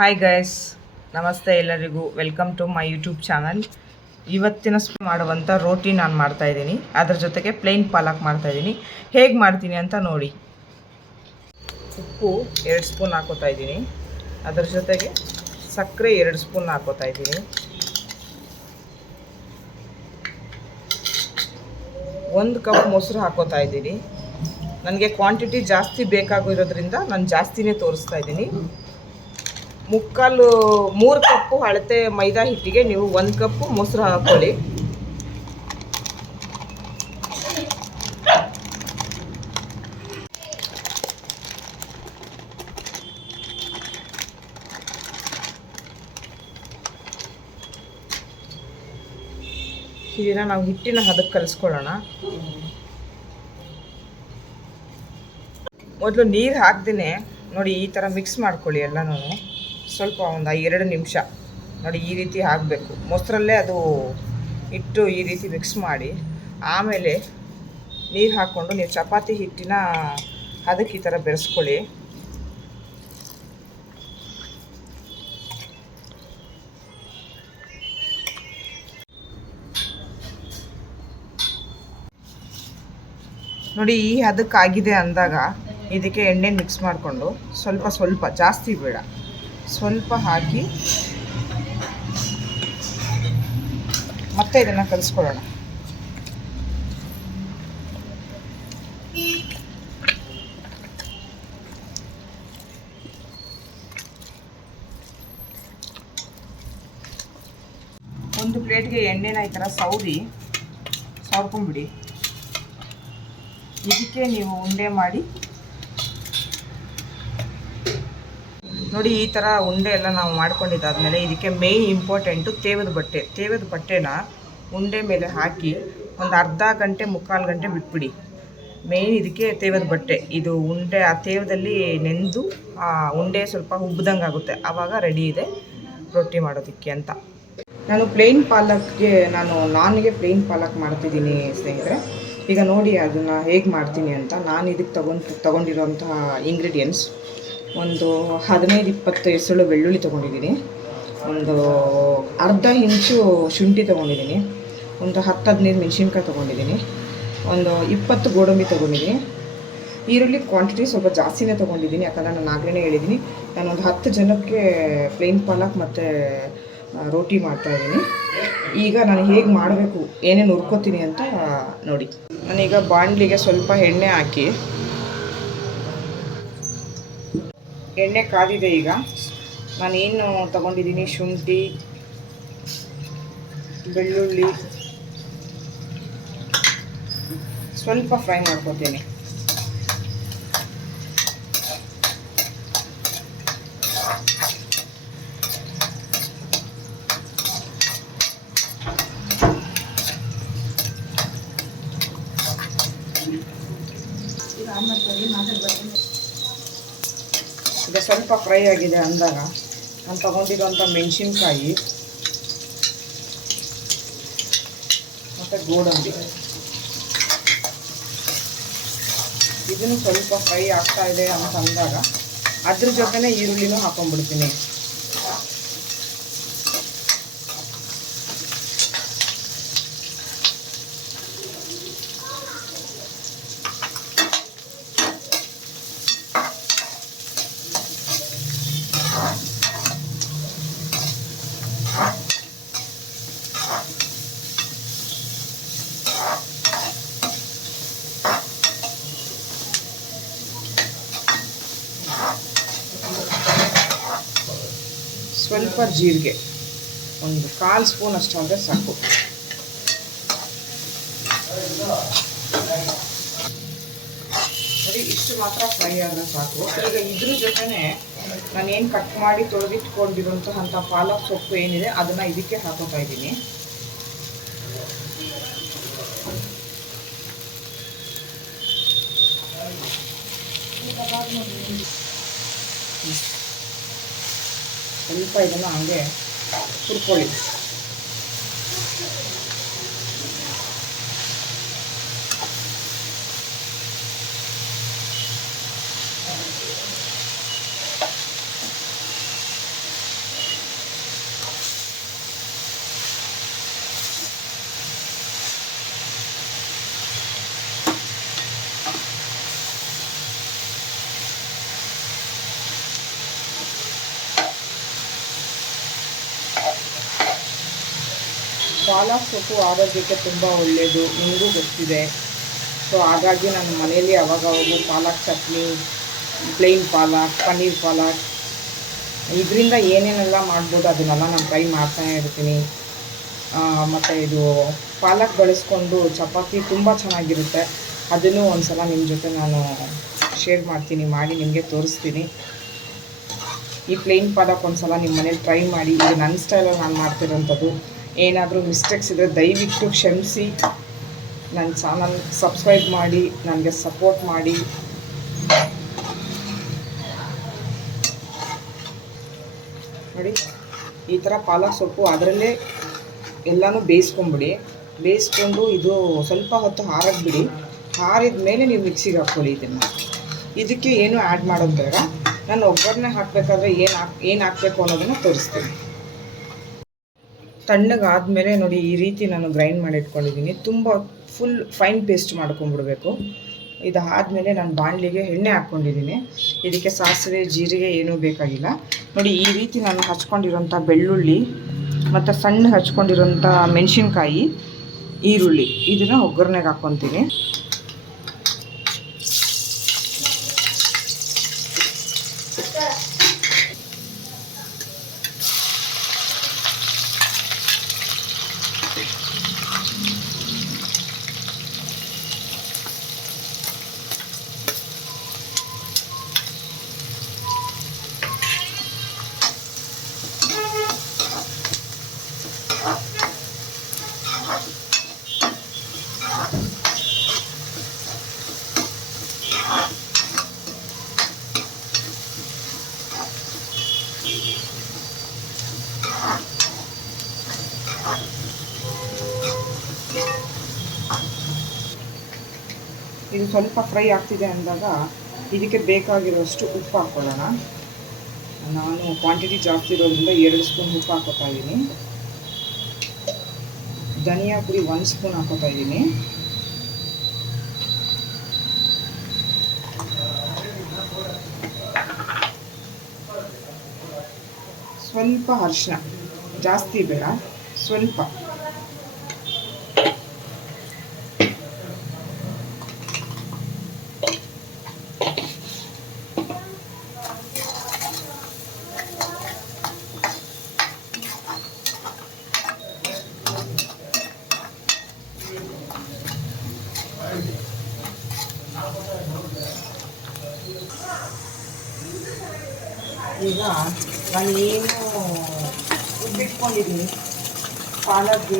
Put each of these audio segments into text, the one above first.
Hi guys, ನಮಸ್ತೆ ಎಲ್ಲರಿಗೂ. Welcome to my YouTube channel. ಇವತ್ತಿನ ಮಾಡುವಂಥ ರೋಟಿ ನಾನು ಮಾಡ್ತಾಯಿದ್ದೀನಿ. ಅದ್ರ ಜೊತೆಗೆ ಪ್ಲೇನ್ ಪಾಲಕ್ ಮಾಡ್ತಾಯಿದ್ದೀನಿ. ಹೇಗೆ ಮಾಡ್ತೀನಿ ಅಂತ ನೋಡಿ. ಉಪ್ಪು 2 ಸ್ಪೂನ್ ಹಾಕೋತಾ ಇದ್ದೀನಿ. ಅದ್ರ ಜೊತೆಗೆ ಸಕ್ಕರೆ 2 ಸ್ಪೂನ್ ಹಾಕೋತಾ ಇದ್ದೀನಿ. 1 ಕಪ್ ಮೊಸರು ಹಾಕೋತಾ ಇದ್ದೀನಿ. ನನಗೆ ಕ್ವಾಂಟಿಟಿ ಜಾಸ್ತಿ ಬೇಕಾಗಿರೋದ್ರಿಂದ ನಾನು ಜಾಸ್ತಿನೇ ತೋರಿಸ್ತಾ ಇದ್ದೀನಿ. 3 ಕಪ್ಪು ಅಳತೆ ಮೈದಾ ಹಿಟ್ಟಿಗೆ ನೀವು 1 ಕಪ್ಪು ಮೊಸರು ಹಾಕೊಳ್ಳಿ. ಇದನ್ನ ನಾವು ಹಿಟ್ಟಿನ ಹದಕ್ಕೆ ಕಲಿಸ್ಕೊಳ್ಳೋಣ. ಮೊದಲು ನೀರು ಹಾಕ್ದೇ ನೋಡಿ ಈ ಥರ ಮಿಕ್ಸ್ ಮಾಡ್ಕೊಳ್ಳಿ ಎಲ್ಲನೂ. ಸ್ವಲ್ಪ ಒಂದು 2 ನಿಮಿಷ ನೋಡಿ ಈ ರೀತಿ ಹಾಕಬೇಕು. ಮೊಸರಲ್ಲೇ ಅದು ಇಟ್ಟು ಈ ರೀತಿ ಮಿಕ್ಸ್ ಮಾಡಿ ಆಮೇಲೆ ನೀರು ಹಾಕ್ಕೊಂಡು ನೀವು ಚಪಾತಿ ಹಿಟ್ಟಿನ ಅದಕ್ಕೆ ಈ ಥರ ಬೆರೆಸ್ಕೊಳ್ಳಿ. ನೋಡಿ ಈ ಹದಕ್ಕಾಗಿದೆ ಅಂದಾಗ ಇದಕ್ಕೆ ಎಣ್ಣೆ ಮಿಕ್ಸ್ ಮಾಡಿಕೊಂಡು ಸ್ವಲ್ಪ ಜಾಸ್ತಿ ಬೇಡ, ಸ್ವಲ್ಪ ಹಾಕಿ ಮತ್ತೆ ಇದನ್ನು ಕಲಿಸ್ಕೊಳ್ಳೋಣ. ಒಂದು ಪ್ಲೇಟ್ಗೆ ಎಣ್ಣೆನ ಈ ಥರ ಸವರ್ಕೊಂಡ್ಬಿಡಿ. ಇದಕ್ಕೆ ನೀವು ಉಂಡೆ ಮಾಡಿ ನೋಡಿ ಈ ಥರ ಉಂಡೆ ಎಲ್ಲ ನಾವು ಮಾಡ್ಕೊಂಡಿದ್ದಾದಮೇಲೆ ಇದಕ್ಕೆ ಮೇಯ್ನ್ ಇಂಪಾರ್ಟೆಂಟು ತೇವದ ಬಟ್ಟೆನ ಉಂಡೆ ಮೇಲೆ ಹಾಕಿ ಒಂದು ಅರ್ಧ ಗಂಟೆ 3/4 ಗಂಟೆ ಬಿಟ್ಬಿಡಿ. ಮೇಯ್ನ್ ಇದಕ್ಕೆ ತೇವದ ಬಟ್ಟೆ. ಇದು ಉಂಡೆ ಆ ತೇವದಲ್ಲಿ ನೆಂದು ಆ ಉಂಡೆ ಸ್ವಲ್ಪ ಉಬ್ಬ್ದಂಗೆ ಆಗುತ್ತೆ. ಆವಾಗ ರೆಡಿ ಇದೆ ರೊಟ್ಟಿ ಮಾಡೋದಕ್ಕೆ ಅಂತ. ನಾನು ಪ್ಲೇನ್ ಪಾಲಕ್ಗೆ ನಾನಿಗೆ ಪ್ಲೇನ್ ಪಾಲಕ್ ಮಾಡ್ತಿದ್ದೀನಿ ಸ್ನೇಹಿತರೆ. ಈಗ ನೋಡಿ ಅದನ್ನು ಹೇಗೆ ಮಾಡ್ತೀನಿ ಅಂತ. ನಾನು ಇದಕ್ಕೆ ತೊಗೊಂಡಿರೋಂತಹ ಇಂಗ್ರೀಡಿಯೆಂಟ್ಸ್ ಒಂದು 15-20 ಎಸಳು ಬೆಳ್ಳುಳ್ಳಿ ತೊಗೊಂಡಿದ್ದೀನಿ, ಒಂದು ಅರ್ಧ ಇಂಚು ಶುಂಠಿ ತೊಗೊಂಡಿದ್ದೀನಿ, ಒಂದು 10-15 ಮೆಣಸಿನ್ಕಾಯಿ ತೊಗೊಂಡಿದ್ದೀನಿ, ಒಂದು 20 ಗೋಡಂಬಿ ತೊಗೊಂಡಿದ್ದೀನಿ. ಈರುಳ್ಳಿ ಕ್ವಾಂಟಿಟಿ ಸ್ವಲ್ಪ ಜಾಸ್ತಿನೇ ತೊಗೊಂಡಿದ್ದೀನಿ, ಯಾಕಂದರೆ ನಾನು ಆಗಲೇ ಹೇಳಿದ್ದೀನಿ ನಾನೊಂದು 10 ಜನಕ್ಕೆ ಪ್ಲೇನ್ ಪಾಲಕ್ ಮತ್ತು ರೋಟಿ ಮಾಡ್ತಾಯಿದ್ದೀನಿ. ಈಗ ನಾನು ಹೇಗೆ ಮಾಡಬೇಕು, ಏನೇನು ಹುರ್ಕೋತೀನಿ ಅಂತ ನೋಡಿ. ನಾನೀಗ ಬಾಣಲಿಗೆ ಸ್ವಲ್ಪ ಎಣ್ಣೆ ಹಾಕಿ, ಎಣ್ಣೆ ಕಾದಿದೆ. ಈಗ ನಾನೇನು ತೊಗೊಂಡಿದ್ದೀನಿ ಶುಂಠಿ, ಬೆಳ್ಳುಳ್ಳಿ ಸ್ವಲ್ಪ ಫ್ರೈ ಮಾಡ್ಕೊತೀನಿ. ಈಗ ಸ್ವಲ್ಪ ಫ್ರೈ ಆಗಿದೆ ಅಂದಾಗ ನಾನು ತೊಗೊಂಡಿರೋಂಥ ಮೆಣಸಿನ್ಕಾಯಿ ಮತ್ತು ಗೋಡಂಬಿ ಇದನ್ನು ಸ್ವಲ್ಪ ಫ್ರೈ ಆಗ್ತಾ ಇದೆ ಅಂತ ಅಂದಾಗ ಅದ್ರ ಜೊತೆನೇ ಈರುಳ್ಳಿನೂ ಹಾಕೊಂಡ್ಬಿಡ್ತೀನಿ. ಸ್ವಲ್ಪ ಜೀರಿಗೆ ಒಂದು 1/4 ಸ್ಪೂನ್ ಅಷ್ಟು ಅಂದರೆ ಸಾಕು. ನೋಡಿ ಇಷ್ಟು ಮಾತ್ರ ಫ್ರೈ ಆದರೆ ಸಾಕು. ಈಗ ಇದ್ರ ಜೊತೆನೇ ನಾನೇನು ಕಟ್ ಮಾಡಿ ತೊಳೆದಿಟ್ಕೊಂಡಿರೋಂತಹ ಪಾಲಕ್ ಸೊಪ್ಪು ಏನಿದೆ ಅದನ್ನು ಇದಕ್ಕೆ ಹಾಕೋತಾ ಇದ್ದೀನಿ. ಸ್ವಲ್ಪ ಇದನ್ನು ಹಾಗೆ ಹುರ್ಕೊಳ್ಳಿ. ಪಾಲಕ್ ಸೊಪ್ಪು ಆರೋಗ್ಯಕ್ಕೆ ತುಂಬ ಒಳ್ಳೆಯದು, ನಿಮಗೂ ಗೊತ್ತಿದೆ. ಸೊ ಹಾಗಾಗಿ ನಾನು ಮನೆಯಲ್ಲಿ ಅವಾಗವಾಗ ಪಾಲಕ್ ಚಟ್ನಿ, ಪ್ಲೇನ್ ಪಾಲಕ್, ಪನ್ನೀರ್ ಪಾಲಕ್, ಇದರಿಂದ ಏನೇನೆಲ್ಲ ಮಾಡ್ಬೋದು ಅದನ್ನೆಲ್ಲ ನಾನು ಟ್ರೈ ಮಾಡ್ತಾನೆ ಇರ್ತೀನಿ. ಮತ್ತು ಇದು ಪಾಲಕ್ ಬಳಸ್ಕೊಂಡು ಚಪಾತಿ ತುಂಬ ಚೆನ್ನಾಗಿರುತ್ತೆ. ಅದನ್ನು ಒಂದು ಸಲ ನಿಮ್ಮ ಜೊತೆ ನಾನು ಶೇರ್ ಮಾಡ್ತೀನಿ, ಮಾಡಿ ನಿಮಗೆ ತೋರಿಸ್ತೀನಿ. ಈ ಪ್ಲೇನ್ ಪಾಲಕ್ ಒಂದು ಸಲ ನಿಮ್ಮ ಮನೇಲಿ ಟ್ರೈ ಮಾಡಿ. ಇದು ನನ್ನ ಸ್ಟೈಲಲ್ಲಿ ನಾನು ಮಾಡ್ತಿರೋಂಥದ್ದು. ಏನಾದರೂ ಮಿಸ್ಟೇಕ್ಸ್ ಇದ್ದರೆ ದಯವಿಟ್ಟು ಕ್ಷಮಿಸಿ. ನನ್ನ ಚಾನಲ್ ಸಬ್ಸ್ಕ್ರೈಬ್ ಮಾಡಿ, ನನಗೆ ಸಪೋರ್ಟ್ ಮಾಡಿ. ನೋಡಿ, ಈ ಥರ ಪಾಲಕ್ ಸೊಪ್ಪು ಅದರಲ್ಲೇ ಎಲ್ಲನೂ ಬೇಯಿಸ್ಕೊಂಬಿಡಿ. ಬೇಯಿಸ್ಕೊಂಡು ಇದು ಸ್ವಲ್ಪ ಹೊತ್ತು ಹಾರಕ್ಕೆ ಬಿಡಿ. ಹಾರಿದ ಮೇಲೆ ನೀವು ಮಿಕ್ಸಿಗೆ ಹಾಕ್ಕೊಳ್ಳಿ. ಇದಕ್ಕೆ ಏನು ಆ್ಯಡ್ ಮಾಡೋದು ಬೇಡ. ನಾನು ಒಗ್ಗರಣೆ ಹಾಕಬೇಕಾದ್ರೆ ಏನು ಹಾಕಬೇಕು ಅನ್ನೋದನ್ನು ತೋರಿಸ್ತೀನಿ. ತಣ್ಣಗಾದಮೇಲೆ ನೋಡಿ, ಈ ರೀತಿ ನಾನು ಗ್ರೈಂಡ್ ಮಾಡಿ ಇಟ್ಕೊಂಡಿದ್ದೀನಿ. ತುಂಬ ಫುಲ್ ಫೈನ್ ಪೇಸ್ಟ್ ಮಾಡ್ಕೊಂಬಿಡ್ಬೇಕು. ಇದಾದಮೇಲೆ ನಾನು ಬಾಣಲಿಗೆ ಎಣ್ಣೆ ಹಾಕ್ಕೊಂಡಿದ್ದೀನಿ. ಇದಕ್ಕೆ ಸಾಸಿವೆ, ಜೀರಿಗೆ ಏನೂ ಬೇಕಾಗಿಲ್ಲ. ನೋಡಿ, ಈ ರೀತಿ ನಾನು ಹಚ್ಕೊಂಡಿರೋಂಥ ಬೆಳ್ಳುಳ್ಳಿ ಮತ್ತು ಸಣ್ಣ ಹಚ್ಕೊಂಡಿರೋಂಥ ಮೆಣಸಿನ್ಕಾಯಿ, ಈರುಳ್ಳಿ, ಇದನ್ನು ಒಗ್ಗರಣೆಗೆ ಹಾಕ್ಕೊತೀನಿ. ಇದು ಸ್ವಲ್ಪ ಫ್ರೈ ಆಗ್ತಿದೆ ಅಂದಾಗ ಇದಕ್ಕೆ ಬೇಕಾಗಿರೋಷ್ಟು ಉಪ್ಪು ಹಾಕ್ಕೊಳ್ಳೋಣ. ನಾನು ಕ್ವಾಂಟಿಟಿ ಜಾಸ್ತಿ ಇರೋದ್ರಿಂದ 2 ಸ್ಪೂನ್ ಉಪ್ಪು ಹಾಕೋತಾ ಇದ್ದೀನಿ. ಧನಿಯಾ ಪುಡಿ 1 ಸ್ಪೂನ್ ಹಾಕೋತಾ ಇದ್ದೀನಿ. ಸ್ವಲ್ಪ ಅರಿಶಿನ, ಜಾಸ್ತಿ ಬೇಡ, ಸ್ವಲ್ಪ. ಈಗ ನಾನು ಏನು ಉಬ್ಬಿಟ್ಕೊಂಡಿದ್ದೀನಿ ಪಾಲಕ್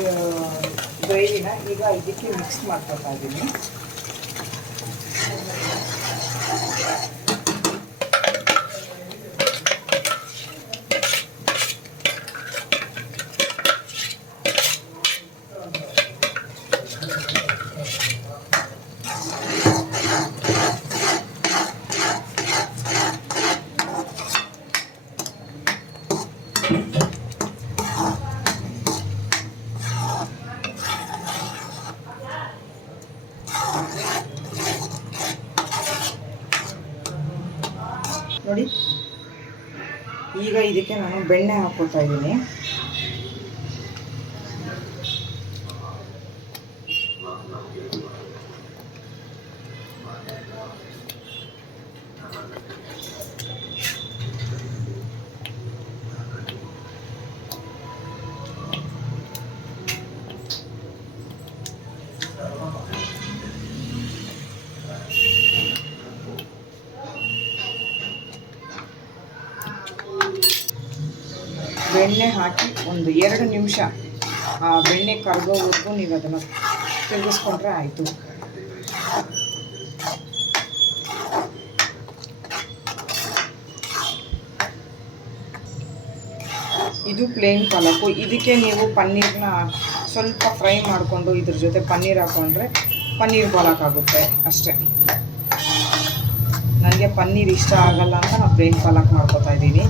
ಗ್ರೇವಿನ, ಈಗ ಇದಕ್ಕೆ ಮಿಕ್ಸ್ ಮಾಡ್ಕೊತಾ ಇದ್ದೀನಿ. ನೋಡಿ, ಈಗ ಇದಕ್ಕೆ ನಾನು ಬೆಣ್ಣೆ ಹಾಕ್ಕೊತಾ ಇದ್ದೀನಿ. ಬೆಣ್ಣೆ ಹಾಕಿ ಒಂದು 2 ನಿಮಿಷ ಆ ಬೆಣ್ಣೆ ಕರಗೋವರೆಗೂ ನೀವು ಅದನ್ನು ತಿರುಗಿಸ್ಕೊಂಡ್ರೆ ಆಯಿತು. ಇದು ಪ್ಲೇನ್ ಪಾಲಕು. ಇದಕ್ಕೆ ನೀವು ಪನ್ನೀರ್ನ ಸ್ವಲ್ಪ ಫ್ರೈ ಮಾಡಿಕೊಂಡು ಇದ್ರ ಜೊತೆ ಪನ್ನೀರ್ ಹಾಕ್ಕೊಂಡ್ರೆ ಪನ್ನೀರ್ ಪಾಲಕ್ ಆಗುತ್ತೆ ಅಷ್ಟೇ. ನನಗೆ ಪನ್ನೀರ್ ಇಷ್ಟ ಆಗಲ್ಲ ಅಂತ ನಾನು ಪ್ಲೇನ್ ಪಾಲಕ್ ಮಾಡ್ಕೊತಾ ಇದ್ದೀನಿ.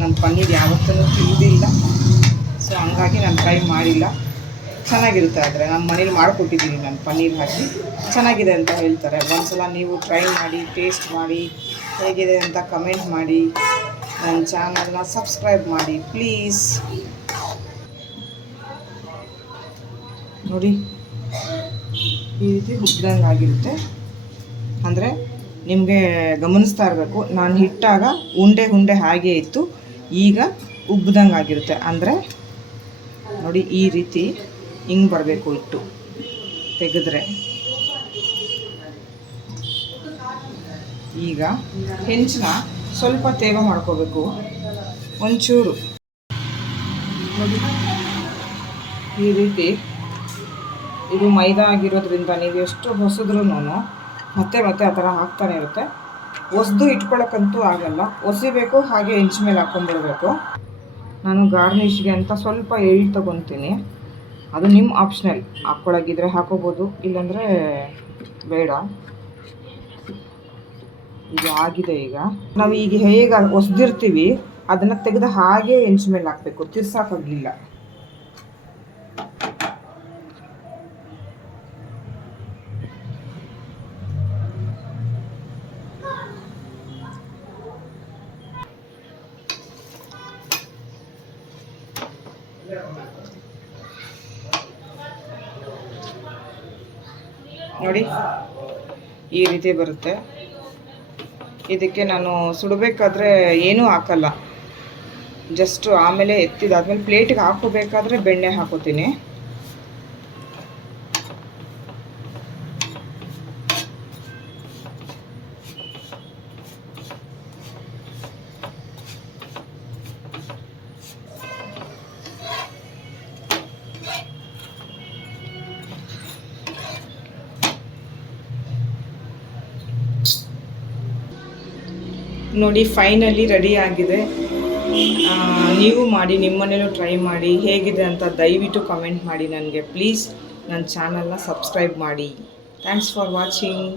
ನಾನು ಪನ್ನೀರ್ ಯಾವತ್ತೂ ತಿಂದಿಲ್ಲ, ಸೊ ಹಂಗಾಗಿ ನಾನು ಟ್ರೈ ಮಾಡಿಲ್ಲ. ಚೆನ್ನಾಗಿರುತ್ತೆ. ಆದರೆ ನಮ್ಮ ಮನೇಲಿ ಮಾಡಿಕೊಟ್ಟಿದ್ದೀನಿ ನಾನು ಪನ್ನೀರ್ ಹಾಕಿ, ಚೆನ್ನಾಗಿದೆ ಅಂತ ಹೇಳ್ತಾರೆ. ಒಂದ್ಸಲ ನೀವು ಟ್ರೈ ಮಾಡಿ, ಟೇಸ್ಟ್ ಮಾಡಿ, ಹೇಗಿದೆ ಅಂತ ಕಮೆಂಟ್ ಮಾಡಿ. ನನ್ನ ಚಾನಲ್ನ ಸಬ್ಸ್ಕ್ರೈಬ್ ಮಾಡಿ ಪ್ಲೀಸ್. ನೋಡಿ ಈ ರೀತಿ ಉಬ್ದಂಗೆ ಆಗಿರುತ್ತೆ. ಅಂದರೆ ನಿಮಗೆ ಗಮನಿಸ್ತಾ ಇರಬೇಕು, ನಾನು ಹಿಟ್ಟಾಗ ಉಂಡೆ ಉಂಡೆ ಹಾಗೆ ಇತ್ತು, ಈಗ ಉಬ್ದಂಗೆ ಆಗಿರುತ್ತೆ. ಅಂದರೆ ನೋಡಿ ಈ ರೀತಿ ಹಿಂಗೆ ಬರಬೇಕು ಹಿಟ್ಟು ತೆಗೆದ್ರೆ. ಈಗ ಹೆಂಚನ್ನ ಸ್ವಲ್ಪ ತೇವ ಮಾಡ್ಕೋಬೇಕು ಒಂಚೂರು. ನೋಡಿ ಈ ರೀತಿ, ಇದು ಮೈದಾ ಆಗಿರೋದ್ರಿಂದ ನೀವು ಎಷ್ಟು ಹೊಸದ್ರೂ ಮತ್ತೆ ಮತ್ತೆ ಆ ಥರ ಹಾಕ್ತಾನೆ ಇರುತ್ತೆ. ಹೊಸ್ದು ಇಟ್ಕೊಳ್ಳೋಕ್ಕಂತೂ ಆಗಲ್ಲ, ಹೊಸಿಬೇಕು ಹಾಗೆ ಹೆಂಚು ಮೇಲೆ ಹಾಕ್ಕೊಂಡ್ಬಿಡ್ಬೇಕು. ನಾನು ಗಾರ್ನಿಷ್ಗೆ ಅಂತ ಸ್ವಲ್ಪ ಎಳ್ಳು ತೊಗೊತೀನಿ, ಅದು ನಿಮ್ಮ ಆಪ್ಷನಲ್, ಹಾಕ್ಕೊಳಗಿದ್ರೆ ಹಾಕೋಬೋದು, ಇಲ್ಲಾಂದರೆ ಬೇಡ. ಇದು ಆಗಿದೆ. ಈಗ ನಾವು ಈಗ ಹೇಗೆ ಹೊಸ್ದಿರ್ತೀವಿ ಅದನ್ನು ತೆಗೆದು ಹಾಗೆ ಹೆಂಚು ಮೇಲೆ ಹಾಕಬೇಕು, ತಿರ್ಸಾಕಾಗಲಿಲ್ಲ. ನೋಡಿ ಈ ರೀತಿ ಬರುತ್ತೆ. ಇದಕ್ಕೆ ನಾನು ಸುಡಬೇಕಾದ್ರೆ ಏನೂ ಹಾಕಲ್ಲ, ಜಸ್ಟ್ ಆಮೇಲೆ ಎತ್ತಿದಾದ್ಮೇಲೆ ಪ್ಲೇಟಿಗೆ ಹಾಕೋಬೇಕಾದ್ರೆ ಬೆಣ್ಣೆ ಹಾಕೋತೀನಿ. ನೋಡಿ ಫೈನಲಿ ರೆಡಿ ಆಗಿದೆ. ನೀವು ಮಾಡಿ, ನಿಮ್ಮ ಮನೇಲೂ ಟ್ರೈ ಮಾಡಿ, ಹೇಗಿದೆ ಅಂತ ದಯವಿಟ್ಟು ಕಮೆಂಟ್ ಮಾಡಿ ನನಗೆ ಪ್ಲೀಸ್. ನನ್ನ ಚಾನಲ್ನ ಸಬ್ಸ್ಕ್ರೈಬ್ ಮಾಡಿ. Thanks for watching.